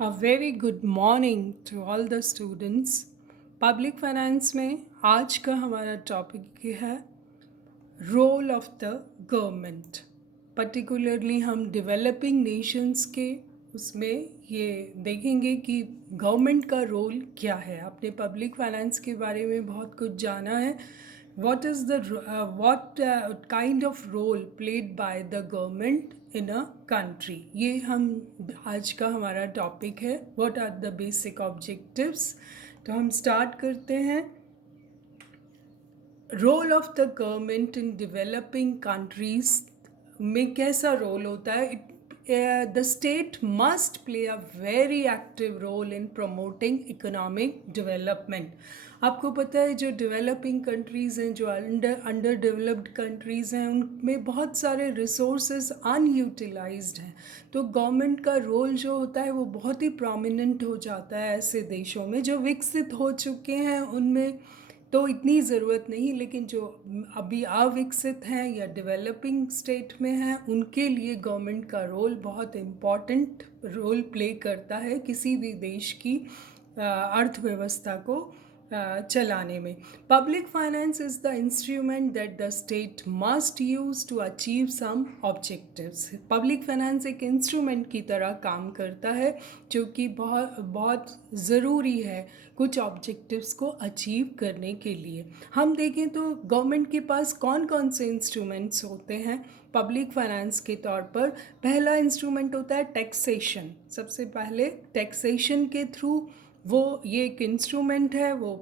A very good morning to all the students. Public finance में आज का हमारा टॉपिक है role of the government. Particularly हम डेवलपिंग नेशंस के उसमें ये देखेंगे कि गवर्नमेंट का रोल क्या है। आपने पब्लिक फाइनेंस के बारे में बहुत कुछ जाना है। what kind of role played by the government in a country, ये हम आज का हमारा टॉपिक है। what are the basic objectives। तो हम स्टार्ट करते हैं। Role of the government in developing countries में कैसा रोल होता है। The state must play a very active role in promoting economic development. आपको पता है जो डेवलपिंग कंट्रीज़ हैं, जो अंडर डेवलप्ड कंट्रीज़ हैं, उनमें बहुत सारे रिसोर्सेज अनयूटिलाइज्ड हैं। तो गवर्नमेंट का रोल जो होता है वो बहुत ही प्रोमिनेंट हो जाता है ऐसे देशों में। जो विकसित हो चुके हैं उनमें तो इतनी ज़रूरत नहीं, लेकिन जो अभी अविकसित हैं या डेवलपिंग स्टेट में हैं उनके लिए गवर्नमेंट का रोल बहुत इम्पॉर्टेंट रोल प्ले करता है किसी भी देश की अर्थव्यवस्था को चलाने में। Public finance is the instrument that the state must use to achieve some objectives. Public finance एक इंस्ट्रूमेंट की तरह काम करता है जो कि बहुत बहुत ज़रूरी है कुछ ऑब्जेक्टिव्स को अचीव करने के लिए। हम देखें तो गवर्नमेंट के पास कौन कौन से इंस्ट्रूमेंट्स होते हैं पब्लिक फाइनेंस के तौर पर। पहला इंस्ट्रूमेंट होता है टैक्सेशन। सबसे पहले टैक्सेशन के थ्रू वो ये एक इंस्ट्रूमेंट है, वो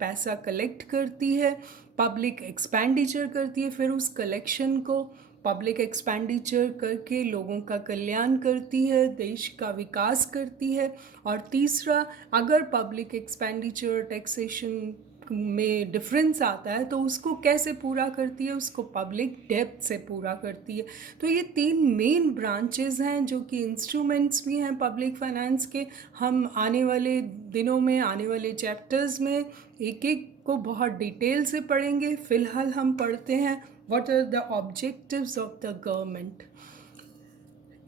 पैसा कलेक्ट करती है, पब्लिक एक्सपेंडिचर करती है, फिर उस कलेक्शन को पब्लिक एक्सपेंडिचर करके लोगों का कल्याण करती है, देश का विकास करती है। और तीसरा, अगर पब्लिक एक्सपेंडिचर टैक्सेशन में डिफरेंस आता है तो उसको कैसे पूरा करती है, उसको पब्लिक डेब्ट से पूरा करती है। तो ये तीन मेन ब्रांचेस हैं जो कि इंस्ट्रूमेंट्स भी हैं पब्लिक फाइनेंस के। हम आने वाले दिनों में, आने वाले चैप्टर्स में एक एक को बहुत डिटेल से पढ़ेंगे। फ़िलहाल हम पढ़ते हैं what are the objectives of the government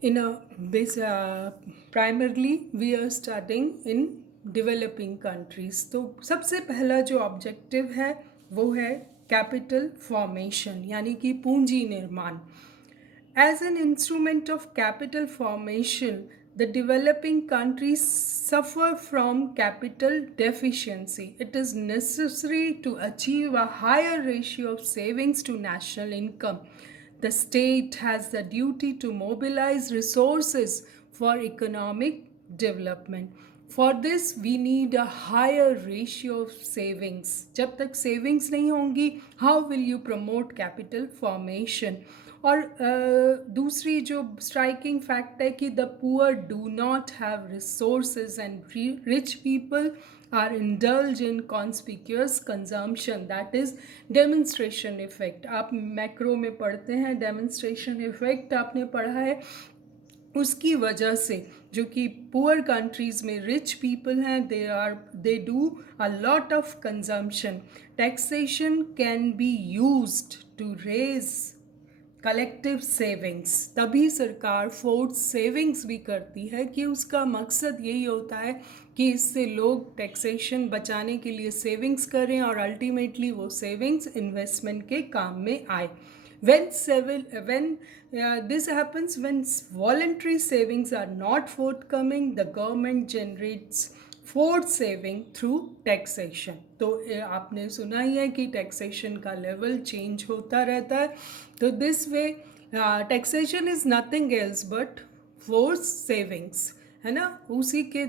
in a primarily we are studying in developing countries. तो सबसे पहला जो ऑब्जेक्टिव है वो है कैपिटल फॉर्मेशन, यानी कि पूंजी निर्माण। As an instrument of capital formation the developing countries suffer from capital deficiency. It is necessary to achieve a higher ratio of savings to national income. The state has the duty to mobilize resources for economic development. For this we need a higher ratio of savings. जब तक savings नहीं होंगी, how will you promote capital formation? और दूसरी जो striking fact है कि the poor do not have resources and rich people are indulge in conspicuous consumption, that is demonstration effect. आप मैक्रो में पढ़ते हैं, डेमोन्स्ट्रेशन इफेक्ट आपने पढ़ा है। उसकी वजह से जो कि पुअर कंट्रीज़ में रिच पीपल हैं, they do a lot of consumption. Taxation can be used to raise collective savings. तभी सरकार फोर्स सेविंग्स भी करती है कि उसका मकसद यही होता है कि इससे लोग टैक्सेशन बचाने के लिए सेविंग्स करें और अल्टीमेटली वो सेविंग्स इन्वेस्टमेंट के काम में आए। when this happens, when voluntary savings are not forthcoming, the government generates fourth saving through taxation. तो आपने सुना ही है कि टैक्सेशन का लेवल चेंज होता रहता है। तो this way taxation is nothing else but force savings, है ना। उसी के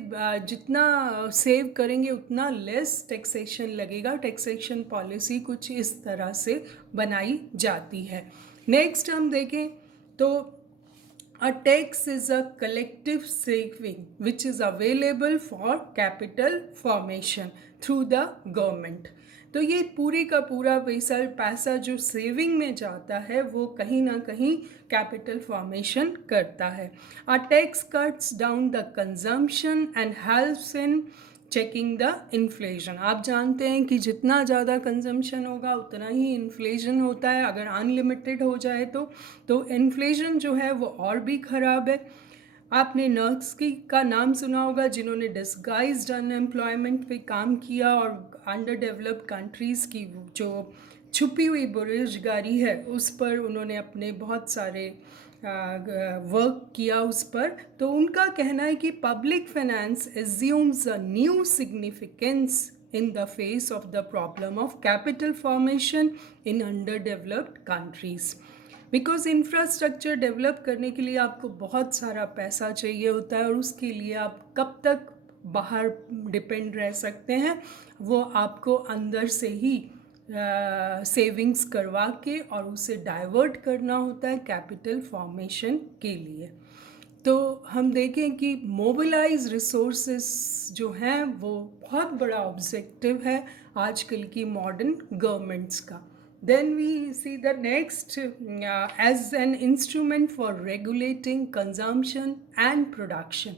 जितना सेव करेंगे उतना लेस टैक्सेशन लगेगा। टैक्सेशन पॉलिसी कुछ इस तरह से बनाई जाती है। नेक्स्ट हम देखें तो a tax is a collective saving which is available for capital formation through the government. तो ये पूरी का पूरा पैसा जो सेविंग में जाता है वो कहीं ना कहीं कैपिटल फॉर्मेशन करता है। A tax cuts down the consumption and helps in checking the inflation. आप जानते हैं कि जितना ज़्यादा कंजम्पशन होगा उतना ही इन्फ्लेशन होता है। अगर अनलिमिटेड हो जाए तो इन्फ्लेशन जो है वो और भी ख़राब है। आपने नर्स की का नाम सुना होगा जिन्होंने डिस्गाइज्ड अनएम्प्लॉयमेंट पे काम किया और अंडर डेवलप्ड कंट्रीज़ की जो छुपी हुई बेरोजगारी है उस पर उन्होंने अपने बहुत सारे वर्क किया उस पर। तो उनका कहना है कि public finance assumes a new significance in the face of the problem of capital formation in underdeveloped countries. Because infrastructure develop करने के लिए आपको बहुत सारा पैसा चाहिए होता है और उसके लिए आप कब तक बाहर डिपेंड रह सकते हैं, वो आपको अंदर से ही सेविंग्स करवा के और उसे डाइवर्ट करना होता है कैपिटल फॉर्मेशन के लिए। तो हम देखें कि मोबिलाइज रिसोर्सेस जो हैं वो बहुत बड़ा ऑब्जेक्टिव है आजकल की मॉडर्न गवर्नमेंट्स का। Then we see the next as an instrument for regulating consumption and production.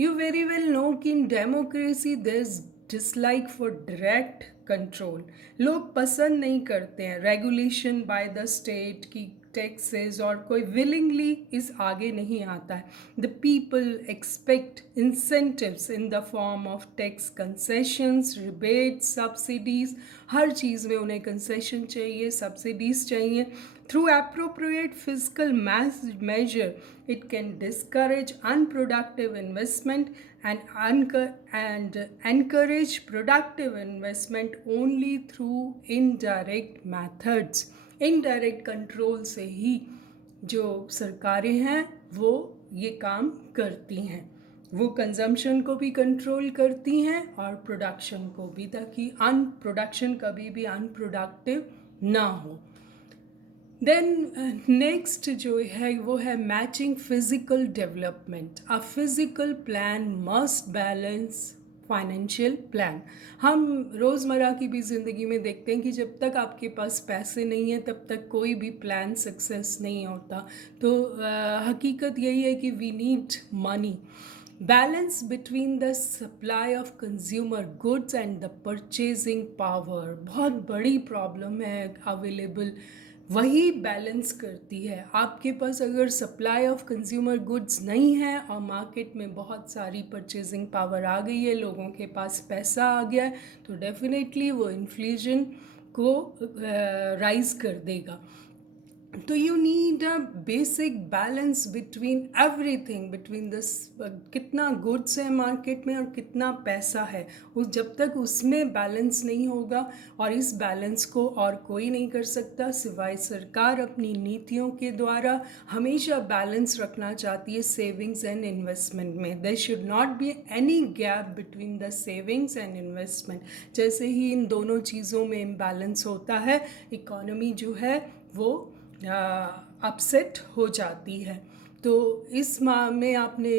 You very well know कि in democracy there's dislike for direct control. लोग पसंद नहीं करते हैं रेगुलेशन बाय द स्टेट की टैक्सेस और कोई विलिंगली इस आगे नहीं आता है। The people expect incentives in the form of tax concessions, rebates, subsidies. हर चीज़ में उन्हें कंसेशन चाहिए, सब्सिडीज़ चाहिए। Through appropriate fiscal measure, it can discourage unproductive investment and encourage productive investment only through indirect methods. Indirect control से ही जो सरकारें हैं वो ये काम करती हैं, वो कंजम्पशन को भी कंट्रोल करती हैं और प्रोडक्शन को भी, ताकि प्रोडक्शन कभी भी अनप्रोडक्टिव ना हो। देन नेक्स्ट जो है वो है matching physical development. A physical plan must balance financial plan. हम रोज़मर्रा की भी ज़िंदगी में देखते हैं कि जब तक आपके पास पैसे नहीं हैं तब तक कोई भी प्लान सक्सेस नहीं होता। तो हकीकत यही है कि we need money. Balance between the supply of consumer goods and the purchasing power बहुत बड़ी प्रॉब्लम है अवेलेबल। वही बैलेंस करती है। आपके पास अगर सप्लाई ऑफ कंज्यूमर गुड्स नहीं है और मार्केट में बहुत सारी परचेजिंग पावर आ गई है, लोगों के पास पैसा आ गया है, तो डेफिनेटली वो इन्फ्लेशन को राइज कर देगा। तो you need a basic balance between everything, between this कितना गुड्स है मार्केट में और कितना पैसा है, उस जब तक उसमें बैलेंस नहीं होगा, और इस बैलेंस को और कोई नहीं कर सकता सिवाय सरकार अपनी नीतियों के द्वारा हमेशा बैलेंस रखना चाहती है सेविंग्स एंड इन्वेस्टमेंट में। There should not be any gap between the savings and investment. जैसे ही इन दोनों चीज़ों में इम्बैलेंस होता है, इकोनॉमी जो है वो अपसेट हो जाती है। तो इस माह में आपने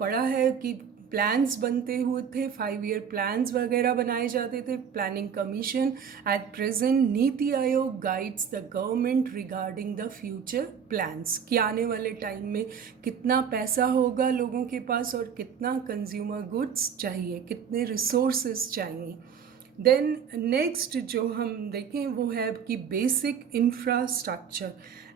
पढ़ा है कि प्लान्स बनते हुए थे, 5 ईयर प्लान्स वगैरह बनाए जाते थे। Planning commission at present NITI Aayog guides the government regarding the future plans कि आने वाले टाइम में कितना पैसा होगा लोगों के पास और कितना कंज्यूमर गुड्स चाहिए, कितने रिसोर्सेज चाहिए। देन नेक्स्ट जो हम देखें वो है कि basic infrastructure.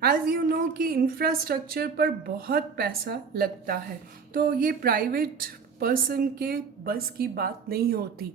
As you know कि इंफ्रास्ट्रक्चर पर बहुत पैसा लगता है, तो ये प्राइवेट पर्सन के बस की बात नहीं होती।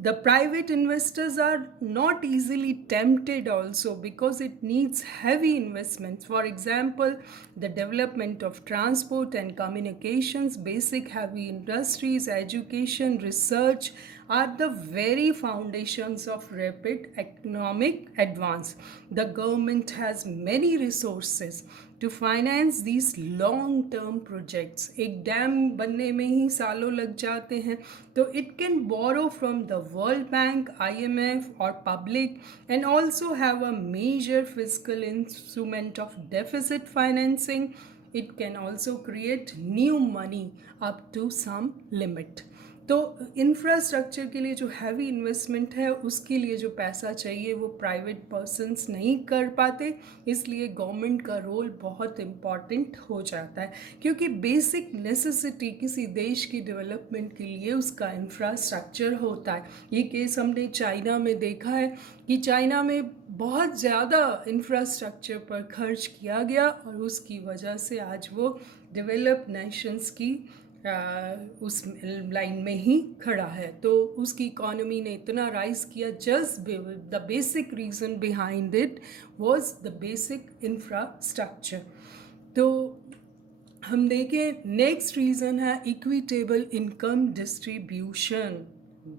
The private investors are not easily tempted also because it needs heavy investments. For example, the development of transport and communications, basic heavy industries, education, research are the very foundations of rapid economic advance. The government has many resources to finance these long term projects. एक dam बनने में ही सालों लग जाते हैं, तो it can borrow from the World Bank, IMF or public, and also have a major fiscal instrument of deficit financing. It can also create new money up to some limit. तो infrastructure के लिए जो heavy investment है उसके लिए जो पैसा चाहिए वो प्राइवेट पर्सनस नहीं कर पाते, इसलिए गवर्नमेंट का रोल बहुत इम्पॉर्टेंट हो जाता है, क्योंकि बेसिक नेसेसिटी किसी देश की डेवलपमेंट के लिए उसका इंफ्रास्ट्रक्चर होता है। ये केस हमने चाइना में देखा है कि चाइना में बहुत ज़्यादा इंफ्रास्ट्रक्चर पर खर्च किया गया और उसकी वजह से आज वो डेवलप्ड नेशंस की उस लाइन में ही खड़ा है। तो उसकी इकोनॉमी ने इतना राइज किया, just the basic reason behind it was the basic infrastructure. तो हम देखें, नेक्स्ट रीज़न है इक्विटेबल इनकम डिस्ट्रीब्यूशन।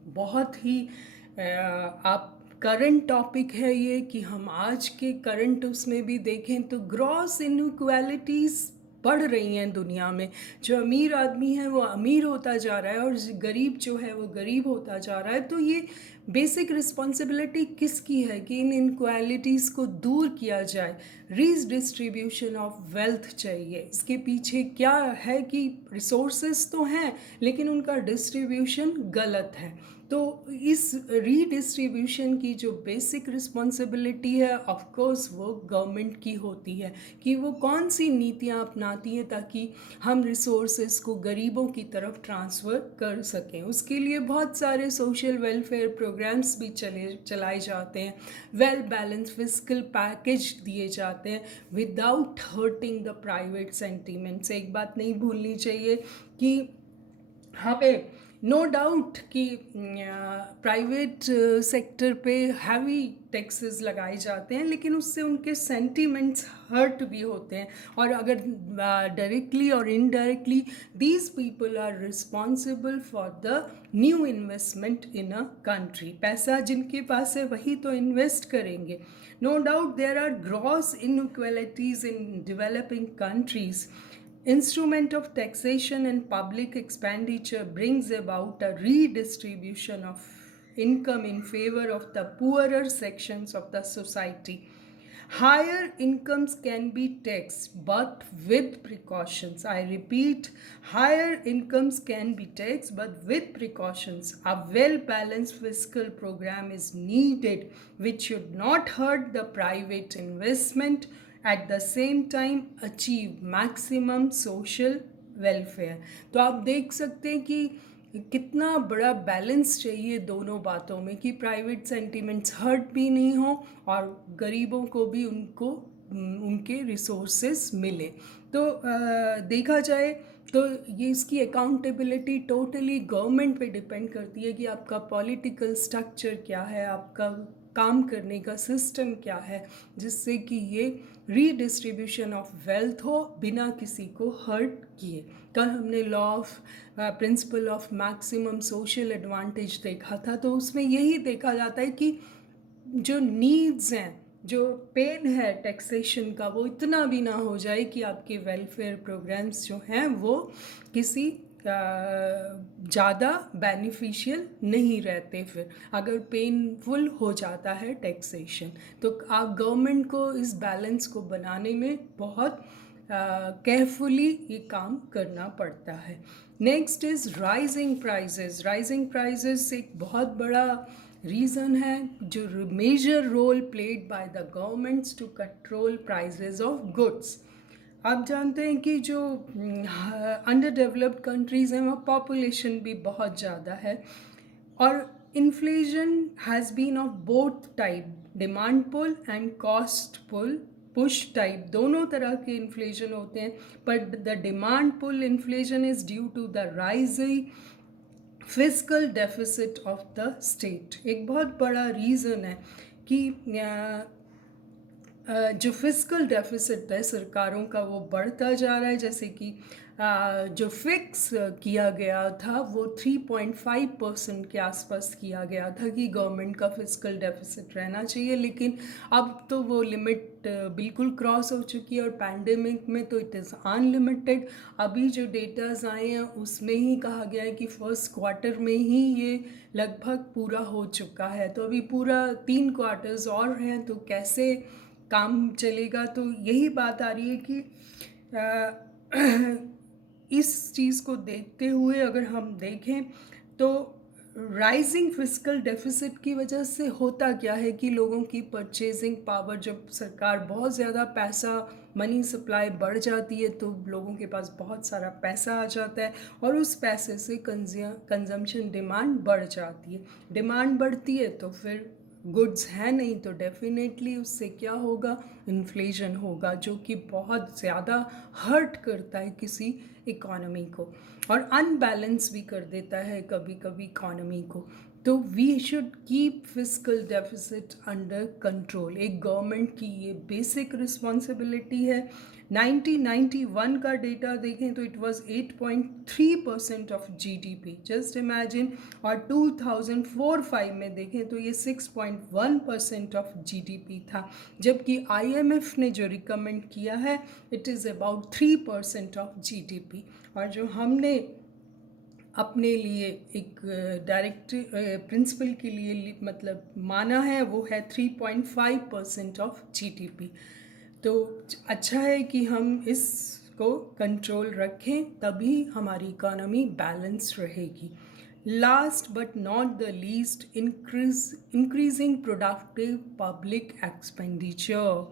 बहुत ही आप करंट टॉपिक है ये, कि हम आज के करंट उसमें भी देखें तो ग्रॉस इनइक्वालिटीज़ बढ़ रही हैं दुनिया में। जो अमीर आदमी है वो अमीर होता जा रहा है और गरीब जो है वो गरीब होता जा रहा है। तो ये बेसिक रिस्पॉन्सिबिलिटी किसकी है कि इन इनक्वालिटीज़ को दूर किया जाए। रीडिस्ट्रीब्यूशन ऑफ वेल्थ चाहिए। इसके पीछे क्या है कि रिसोर्सेज तो हैं लेकिन उनका डिस्ट्रीब्यूशन गलत है। तो इस रीडिस्ट्रीब्यूशन की जो बेसिक रिस्पॉन्सिबिलिटी है ऑफ कोर्स वो गवर्नमेंट की होती है कि वो कौन सी नीतियाँ अपनाती है ताकि हम रिसोर्सेज को गरीबों की तरफ ट्रांसफ़र कर सकें। उसके लिए बहुत सारे सोशल वेलफेयर प्रोग्राम्स भी चलाए जाते हैं। वेल बैलेंस फिस्कल पैकेज दिए जाते हैं without hurting the private sentiments. एक बात नहीं भूलनी चाहिए कि हमें नो डाउट कि प्राइवेट सेक्टर पे हैवी टैक्सेस लगाए जाते हैं, लेकिन उससे उनके सेंटीमेंट्स हर्ट भी होते हैं। और अगर डायरेक्टली और indirectly these people are responsible for the new investment in a country. पैसा जिनके पास है वही तो इन्वेस्ट करेंगे। No doubt there are gross inequalities in developing countries. Instrument of taxation and public expenditure brings about a redistribution of income in favor of the poorer sections of the society. Higher incomes can be taxed, but with precautions. I repeat, higher incomes can be taxed, but with precautions. A well-balanced fiscal program is needed, which should not hurt the private investment, at the same time achieve maximum social welfare. तो आप देख सकते हैं कि कितना बड़ा balance चाहिए दोनों बातों में, कि प्राइवेट सेंटीमेंट्स हर्ट भी नहीं हो और गरीबों को भी उनके रिसोर्सेस मिले। तो देखा जाए तो ये इसकी अकाउंटेबिलिटी टोटली गवर्नमेंट पे डिपेंड करती है कि आपका पॉलिटिकल स्ट्रक्चर क्या है, आपका काम करने का सिस्टम क्या है, जिससे कि ये रीडिस्ट्रीब्यूशन ऑफ वेल्थ हो बिना किसी को हर्ट किए। कल हमने law of principle of maximum social advantage देखा था, तो उसमें यही देखा जाता है कि जो नीड्स हैं, जो पेन है टैक्सेशन का, वो इतना भी ना हो जाए कि आपके वेलफेयर प्रोग्राम्स जो हैं वो किसी ज़्यादा बेनिफिशियल नहीं रहते। फिर अगर पेनफुल हो जाता है टैक्सेशन, तो आप गवर्नमेंट को इस बैलेंस को बनाने में बहुत केयरफुली ये काम करना पड़ता है। Next is rising prices. Rising prices एक बहुत बड़ा रीज़न है, जो major role played by the governments to control prices of goods. आप जानते हैं कि जो अंडर डेवलप्ड कंट्रीज़ हैं वहाँ पॉपुलेशन भी बहुत ज़्यादा है और inflation has been of both type, demand pull and cost pull push type. दोनों तरह के इन्फ्लेशन होते हैं, पर the demand pull inflation is due to the rising fiscal deficit of the state. एक बहुत बड़ा रीज़न है कि जो फिस्कल डेफिसिट है सरकारों का वो बढ़ता जा रहा है। जैसे कि जो फिक्स किया गया था वो 3.5% के आसपास किया गया था कि गवर्नमेंट का फिस्कल डेफिसिट रहना चाहिए, लेकिन अब तो वो लिमिट बिल्कुल क्रॉस हो चुकी है और पैंडेमिक में तो इट इज़ अनलिमिटेड। अभी जो डेटाज आए हैं उसमें ही कहा गया है कि फर्स्ट क्वार्टर में ही ये लगभग पूरा हो चुका है। तो अभी पूरा 3 क्वार्टर्स और हैं, तो कैसे काम चलेगा। तो यही बात आ रही है कि इस चीज़ को देखते हुए अगर हम देखें तो राइजिंग फिस्कल डेफिसिट की वजह से होता क्या है कि लोगों की परचेजिंग पावर, जब सरकार बहुत ज़्यादा पैसा, मनी सप्लाई बढ़ जाती है तो लोगों के पास बहुत सारा पैसा आ जाता है और उस पैसे से कंजम्पशन डिमांड बढ़ जाती है। डिमांड बढ़ती है तो फिर गुड्स है नहीं तो डेफिनेटली उससे क्या होगा, इन्फ्लेशन होगा, जो कि बहुत ज़्यादा हर्ट करता है किसी इकोनॉमी को और अनबैलेंस भी कर देता है कभी कभी इकोनॉमी को। तो we should keep fiscal deficit under control, एक गवर्नमेंट की ये बेसिक रिस्पॉन्सिबिलिटी है। 1991 का डेटा देखें तो it was 8.3% of GDP, just imagine. और 2004-05 में देखें तो ये 6.1% ऑफ जीडीपी था, जबकि आईएमएफ ने जो रिकमेंड किया है it is about 3% of GDP. और जो हमने अपने लिए एक डायरेक्ट प्रिंसिपल के लिए मतलब माना है वो है 3.5% ऑफ जीडीपी। तो अच्छा है कि हम इसको कंट्रोल रखें, तभी हमारी इकोनॉमी बैलेंस रहेगी। Last but not the least, increasing productive public expenditure.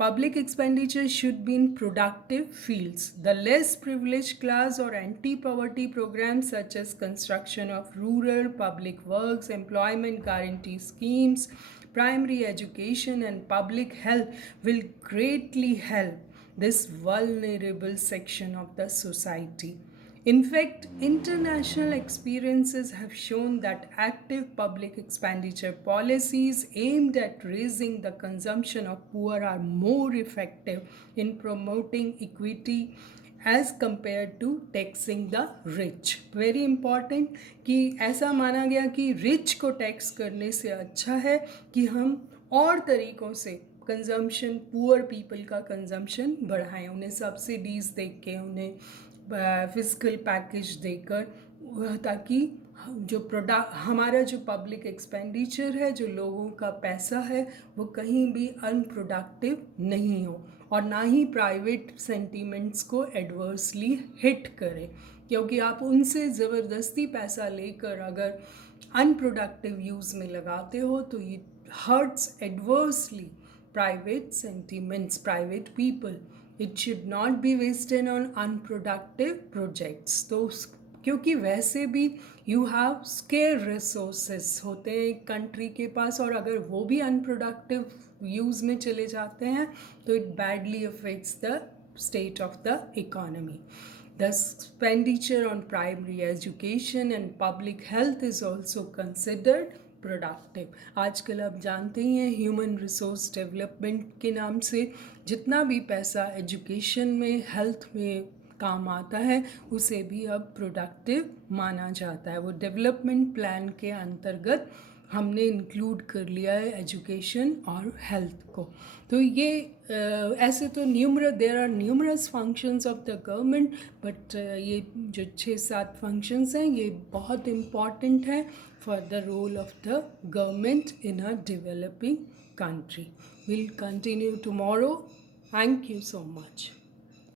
Public expenditure should be in productive fields. The less privileged class or anti-poverty programs such as construction of rural public works, employment guarantee schemes, primary education and public health will greatly help this vulnerable section of the society. In fact, international experiences have shown that active public expenditure policies aimed at raising the consumption of poor are more effective in promoting equity as compared to taxing the rich. Very important कि ऐसा माना गया कि rich को tax करने से अच्छा है कि हम और तरीक़ों से कंजम्पशन, पुअर पीपल का कंजम्पशन बढ़ाएं, उन्हें सब्सिडीज़ दे के, उन्हें फिजिकल पैकेज देकर, ताकि जो प्रोडक्ट हमारा जो पब्लिक एक्सपेंडिचर है, जो लोगों का पैसा है, वो कहीं भी अनप्रोडक्टिव नहीं हो और ना ही प्राइवेट सेंटीमेंट्स को एडवर्सली हिट करे। क्योंकि आप उनसे ज़बरदस्ती पैसा लेकर अगर अनप्रोडक्टिव यूज़ में लगाते हो तो ये hurts adversely private sentiments, private people. It should not be wasted on unproductive projects. तो क्योंकि वैसे भी you have scarce resources होते हैं कंट्री के पास, और अगर वो भी unproductive यूज़ में चले जाते हैं तो it badly affects the state of the economy. The expenditure on primary education and public health is also considered productive. आजकल आप जानते ही हैं ह्यूमन रिसोर्स डेवलपमेंट के नाम से जितना भी पैसा एजुकेशन में, हेल्थ में काम आता है, उसे भी अब प्रोडक्टिव माना जाता है। वो डेवलपमेंट प्लान के अंतर्गत हमने इंक्लूड कर लिया है एजुकेशन और हेल्थ को। तो ये ऐसे तो there are numerous functions of the government, but ये जो 6-7 फंक्शंस हैं ये बहुत इम्पॉर्टेंट हैं for the role of the government in a developing country. We'll continue tomorrow. Thank you so much.